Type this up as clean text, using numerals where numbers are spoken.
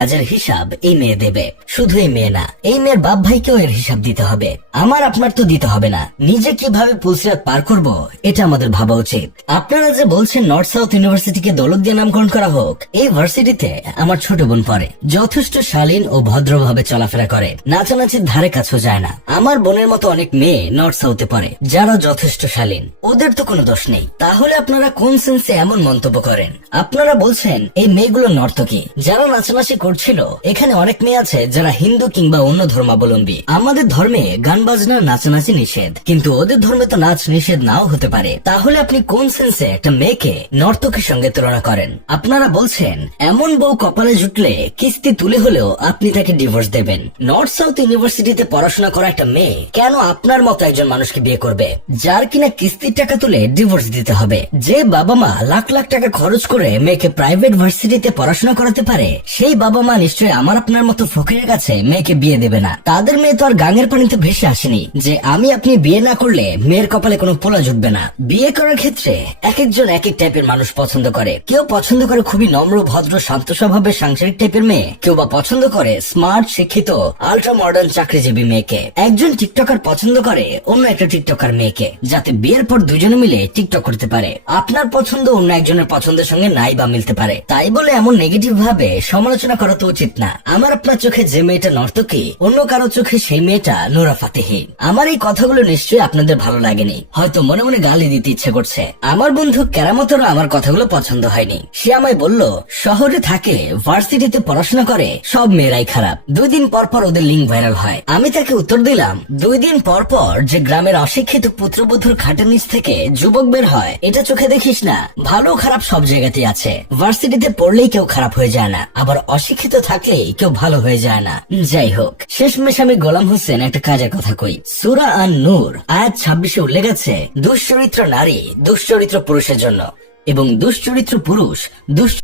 কাজের হিসাব এই মেয়ে দেবে। শুধু এই মেয়ে না, এই মেয়ের বাপ ভাইকেও এর হিসাব দিতে হবে। আমার আপনার তো দিতে হবে না। নিজে কিভাবে পুলসিরাত পার করব এটা আমাদের ভাবা উচিত। আপনারা যে বলছেন নর্থ সাউথ ইউনিভার্সিটিকে দৌলত দিয়ে নামকরণ করা হোক, এই ভার্সিটিতে আমার ছোট বোন পড়ে, যথেষ্ট শালীন ও ভদ্রভাবে চলাফেরা করে, নাচানাচির ধারে কাছেও যায় না। আমার বোনের মতো অনেক মেয়ে নর্থ সাউথে পড়ে যারা যথেষ্ট শালীন, ওদের তো কোনো দোষ নেই। তাহলে আপনারা কোন সেন্সে এমন মন্তব্য করেন? আপনারা বলছেন এই মেয়েগুলো নর্তকী, যারা নাচানাচি করছিল। এখানে অনেক মেয়ে আছে যারা হিন্দু কিংবা অন্য ধর্মাবলম্বী। আমাদের ধর্মে গান বাজনা নাচানাচি নিষেধ, কিন্তু ওদের ধর্মে তো নাচ নিষেধ নাও হতে পারে। তাহলে আপনি কোন সেন্সে একটা মেয়েকে নর্তকীর সঙ্গে তুলনা করেন? আপনারা বলছেন এমন বউ কপালে জুটলে কিস্তি তুলে হলেও আপনি তাকে ডিভোর্স দেবেন। নর্থ সাউথ ইউনিভার্সিটিতে পড়াশোনা করা একটা মেয়ে কেন আপনার মতো একজন মানুষকে বিয়ে করবে, যার কিনা কিস্তির টাকা তুলে ডিভোর্স দিতে হবে? যে বাবা মা লাখ লাখ টাকা খরচ করে মেয়েকে প্রাইভেট ভার্সিটিতে পড়াশোনা করাতে পারে, সেই বাবা মা নিশ্চয়ই আমার আপনার মতো ফকিরের কাছে মেয়েকে বিয়ে দেবে না। তাদের মেয়ে তো আর গাঙের পানিতে ভেসে আসেনি যে আমি আপনি বিয়ে না করলে মেয়ের কপালে কোনো পোলা জুটবে না। বিয়ে করার ক্ষেত্রে এক একজন এক এক টাইপের মানুষ পছন্দ করে। কেউ পছন্দ করে খুবই নম্র ভদ্র শান্ত স্বভাবের সাংসারিক টাইপের মেয়ে, কেউ বা পছন্দ করে স্মার্ট শিক্ষিত আল্ট্রা মডার্ন চাকরিজীবী মেয়েকে। একজন টিকটকার পছন্দ করে অন্য একটা টিকটকার মেয়েকে, যাতে বিয়ের পর দুজনে মিলে টিকটক করতে পারে। আপনার পছন্দ অন্য একজনের পছন্দের সঙ্গে নাই বা মিলতে পারে, তাই বলে এমন নেগেটিভ ভাবে সমালোচনা করা তো উচিত না। আমার আপনার চোখে যে মেয়েটা নর্তকী, অন্য কারো চোখে সেই মেয়েটা নোরা ফাতেহি। আমার এই কথাগুলো নিশ্চয়ই আপনাদের ভালো লাগেনি, হয়তো মনে মনে গালি দিতে ইচ্ছে করছে। আমার বন্ধু কেরামতেরও আমার কথাগুলো পছন্দ হয়নি। সে আমায় বলল শহরে থাকে, ভার্সিটিতে পড়াশোনা করে, সব মেয়েরাই খারাপ। 2 দিন পর পর ওদের লিঙ্ক ভাইরাল হয়। আমি তাকে উত্তর দিলাম, 2 দিন পর পর যে গ্রামের অশিক্ষিত পুত্রবধূর খাটের নিচ থেকে যুবক বের হয়, এটা চোখে দেখিস না? ভালো খারাপ সব জায়গাতেই আছে। ভার্সিটিতে পড়লেই কেউ খারাপ হয়ে যায় না, আবার অশিক্ষিত থাকলেই কেউ ভালো হয়ে যায় না। যাই হোক, শেষমেশ আমি গোলাম হোসেন একটা কাজের কথা কই। সূরা আন-নূর আয়াত 26-এ উল্লেখ আছে, দুশ্চরিত্র নারী দুশ্চরিত্র পুরুষের জন্য, এবং দুশ্চরিত্র পুরুষ